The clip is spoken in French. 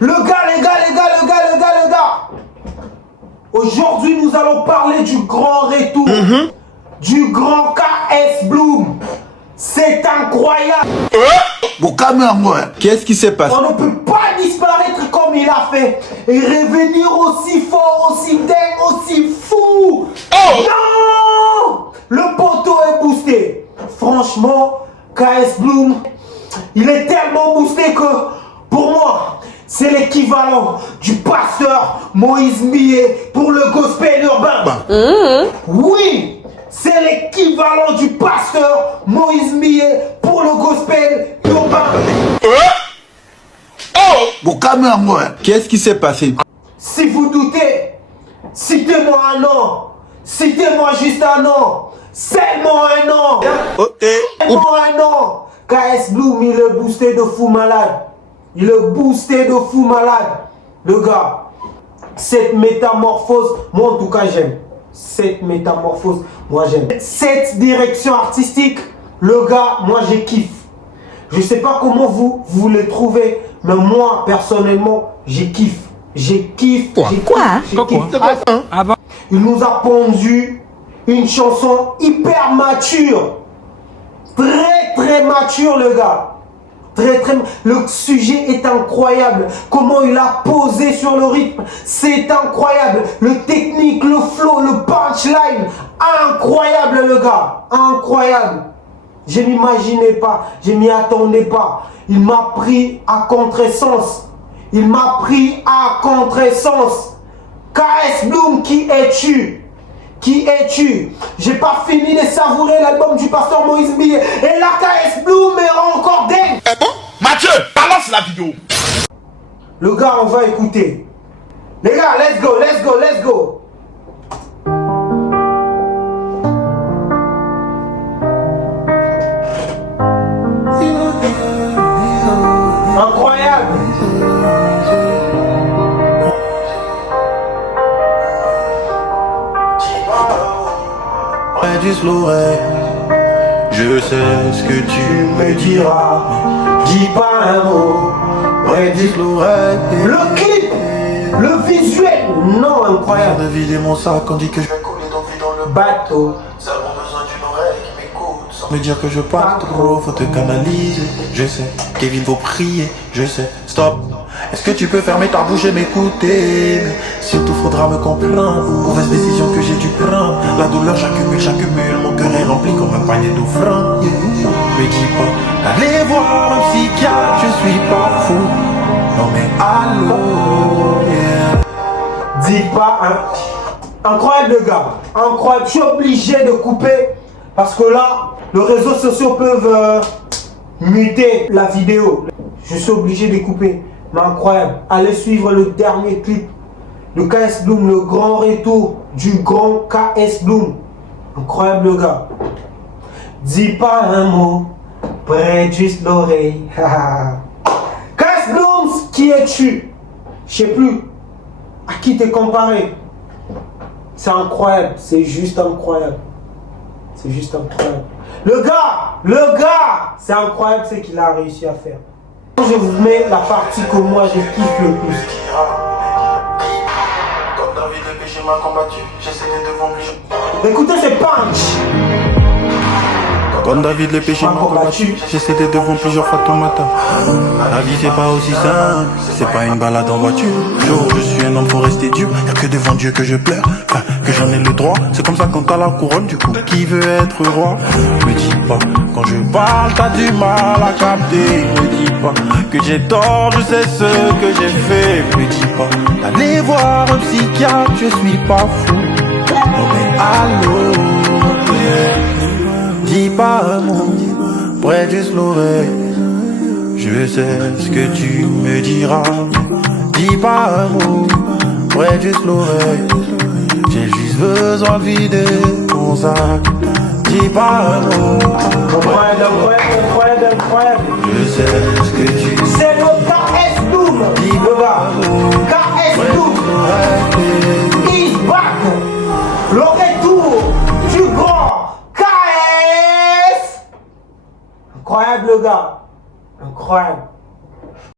Les gars. Aujourd'hui, nous allons parler du grand retour, du grand KS Bloom. C'est incroyable. Qu'est-ce qui s'est passé? On ne peut pas disparaître comme il a fait et revenir aussi fort, aussi dingue, aussi fou. Non! Le poteau est boosté. Franchement, KS Bloom, il est tellement boosté que pour moi, c'est l'équivalent du pasteur Moïse Millet pour le gospel urbain. Oui, c'est l'équivalent du pasteur Moïse Millet pour le gospel urbain. Qu'est-ce qui s'est passé? Si vous doutez, citez-moi un nom. Citez-moi juste un nom. Seulement un nom. Seulement un nom. KS Bloom, il est boosté de fou malade. Il est boosté de fou malade. Le gars, cette métamorphose, moi en tout cas j'aime. Cette métamorphose, moi j'aime. Cette direction artistique, le gars, moi j'ai kiffe. Je sais pas comment vous le trouvez, mais moi personnellement, j'ai kiffe. J'ai kiffe. Il nous a pondu une chanson hyper mature. Très mature le gars. Le sujet est incroyable. Comment il a posé sur le rythme, c'est incroyable. Le technique, le flow, le punchline, incroyable le gars. Incroyable. Je n'imaginais pas, je m'y attendais pas. Il m'a pris à contresens. Il m'a pris à contresens. KS Bloom, qui es-tu? Qui es-tu? J'ai pas fini de savourer l'album du pasteur Moïse Millet. Et là, KS Bloom est encore dingue. Eh bon? Mathieu, balance la vidéo. Le gars, on va écouter. Les gars, let's go. Incroyable. Près du slow-rap, je sais ce que tu me diras. Dis pas un mot. Près du slow-rap, Le clip, le visuel, non, incroyable. de vider mon sac, on dit que je vais couler dans le Bateau. Seulement besoin d'une oreille qui m'écoute sans me dire que je parle trop, faut te canaliser. Je sais, Kevin faut prier, je sais, stop. Est-ce que tu peux fermer ta bouche et m'écouter? Mais surtout faudra me comprendre, mauvaise décision que j'ai dû prendre. La douleur j'accumule, mon cœur est rempli comme un panier d'offrandes. Me dis pas d'aller voir un psychiatre, je suis pas fou. Non mais allô, yeah. Dis pas un... Incroyable le gars. Incroyable. Je suis obligé de couper parce que là, les réseaux sociaux peuvent muter la vidéo. Je suis obligé de couper. Mais incroyable. Allez suivre le dernier clip. Le KS Bloom, le grand retour du grand KS Bloom. Incroyable le gars. Dis pas un mot, près juste l'oreille. KS Bloom, qui es-tu? Je sais plus. À qui t'es comparé? C'est incroyable, c'est juste incroyable. C'est juste incroyable. Le gars, c'est incroyable ce qu'il a réussi à faire. Je vous mets la partie que moi je kiffe le plus. Comme David le péché m'a combattu, j'essaie de devant plus. Écoutez ces punch. Comme David le péché m'a combattu, j'essaie de devant plusieurs fois ton matin. La vie c'est pas aussi simple, c'est pas une balade en voiture. Je suis un homme, faut rester dur, y'a que devant Dieu que je pleure, enfin, que j'en ai le droit. C'est comme ça quand t'as la couronne du coup, qui veut être roi? Me dis pas, quand je parle t'as du mal à capter. Me dis pas que j'ai tort, je sais ce que j'ai fait. Me dis pas d'aller voir un psychiatre, je suis pas fou. Non mais allô, yeah. Dis pas un mot, près du slow-rap. Je sais ce que tu me diras. Dis pas un mot, près du slow-rap. J'ai juste besoin de vider mon sac. Dis pas un mot, Incroyable. je sais